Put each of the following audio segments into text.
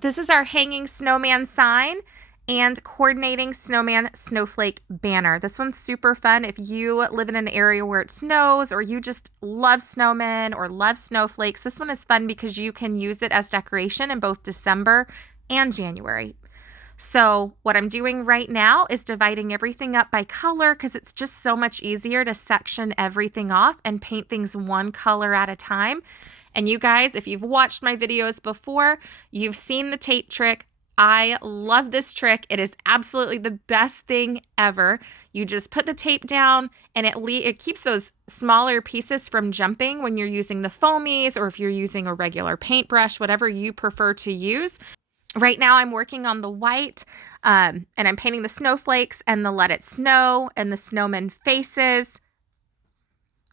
This is our hanging snowman sign and coordinating snowman snowflake banner. This one's super fun if you live in an area where it snows or you just love snowmen or love snowflakes. This one is fun because you can use it as decoration in both December and January. So what I'm doing right now is dividing everything up by color because it's just so much easier to section everything off and paint things one color at a time. And you guys, if you've watched my videos before, you've seen the tape trick. I love this trick. It is absolutely the best thing ever. You just put the tape down and it keeps those smaller pieces from jumping when you're using the foamies or if you're using a regular paintbrush, whatever you prefer to use. Right now I'm working on the white and I'm painting the snowflakes and the let it snow and the snowman faces.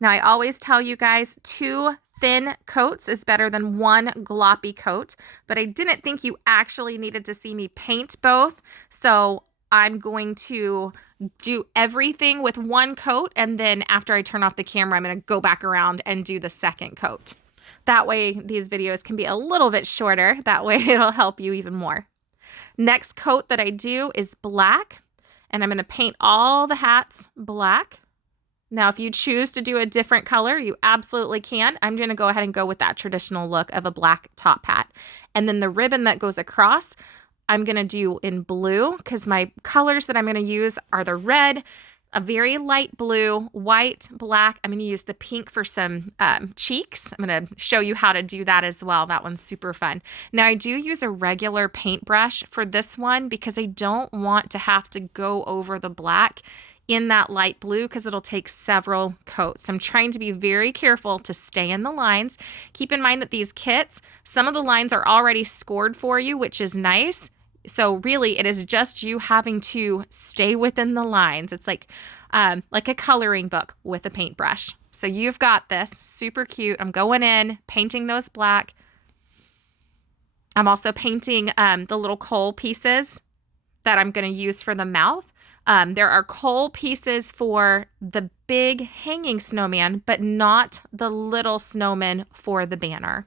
Now I always tell you guys 2 thin coats is better than 1 gloppy coat, but I didn't think you actually needed to see me paint both. So I'm going to do everything with 1 coat. And then after I turn off the camera, I'm going to go back around and do the second coat. That way these videos can be a little bit shorter. That way it'll help you even more. Next coat that I do is black, and I'm going to paint all the hats black. Now, if you choose to do a different color, you absolutely can. I'm going to go ahead and go with that traditional look of a black top hat. And then the ribbon that goes across, I'm going to do in blue because my colors that I'm going to use are the red, a very light blue, white, black. I'm going to use the pink for some cheeks. I'm going to show you how to do that as well. That one's super fun. Now, I do use a regular paintbrush for this one because I don't want to have to go over the black in that light blue because it'll take several coats. I'm trying to be very careful to stay in the lines. Keep in mind that these kits, some of the lines are already scored for you, which is nice. So really it is just you having to stay within the lines. It's like a coloring book with a paintbrush. So you've got this, super cute. I'm going in, painting those black. I'm also painting the little coal pieces that I'm going to use for the mouth. There are coal pieces for the big hanging snowman, but not the little snowman for the banner.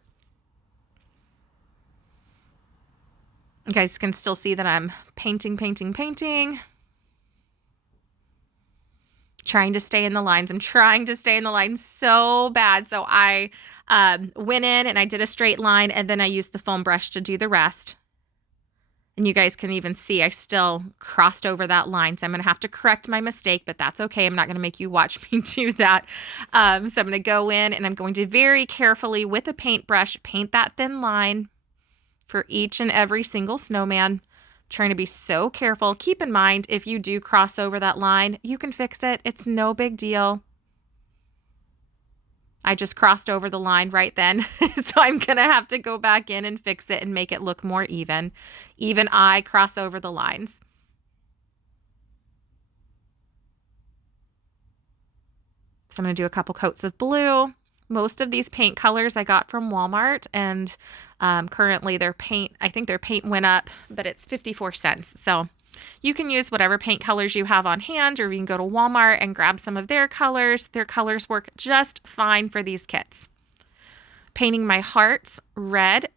You guys can still see that I'm painting. Trying to stay in the lines. I'm trying to stay in the lines so bad. So I went in and I did a straight line and then I used the foam brush to do the rest. And you guys can even see I still crossed over that line. So I'm going to have to correct my mistake, but that's okay. I'm not going to make you watch me do that. So I'm going to go in and I'm going to very carefully with a paintbrush paint that thin line for each and every single snowman. Trying to be so careful. Keep in mind, if you do cross over that line, you can fix it. It's no big deal. I just crossed over the line right then. So I'm going to have to go back in and fix it and make it look more even. Even I cross over the lines. So I'm going to do a couple coats of blue. Most of these paint colors I got from Walmart, and currently their paint, I think their paint went up, but it's 54 cents. So you can use whatever paint colors you have on hand, or you can go to Walmart and grab some of their colors. Their colors work just fine for these kits. Painting my hearts red,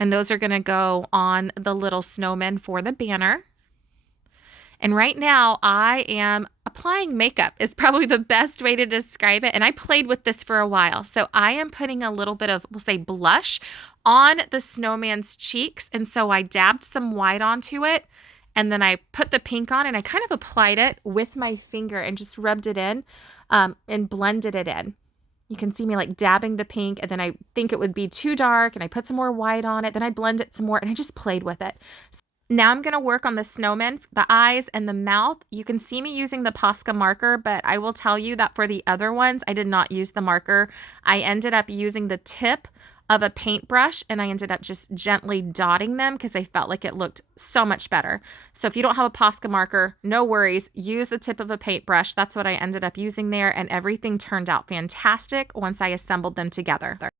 and those are going to go on the little snowmen for the banner. And right now I am applying makeup is probably the best way to describe it. And I played with this for a while. So I am putting a little bit of, we'll say, blush on the snowman's cheeks. And so I dabbed some white onto it. And then I put the pink on and I kind of applied it with my finger and just rubbed it in and blended it in. You can see me like dabbing the pink, and then I think it would be too dark and I put some more white on it. Then I blend it some more and I just played with it. Now I'm going to work on the snowman, the eyes and the mouth. You can see me using the Posca marker, but I will tell you that for the other ones, I did not use the marker. I ended up using the tip of a paintbrush and I ended up just gently dotting them because I felt like it looked so much better. So if you don't have a Posca marker, no worries. Use the tip of a paintbrush. That's what I ended up using there, and everything turned out fantastic once I assembled them together.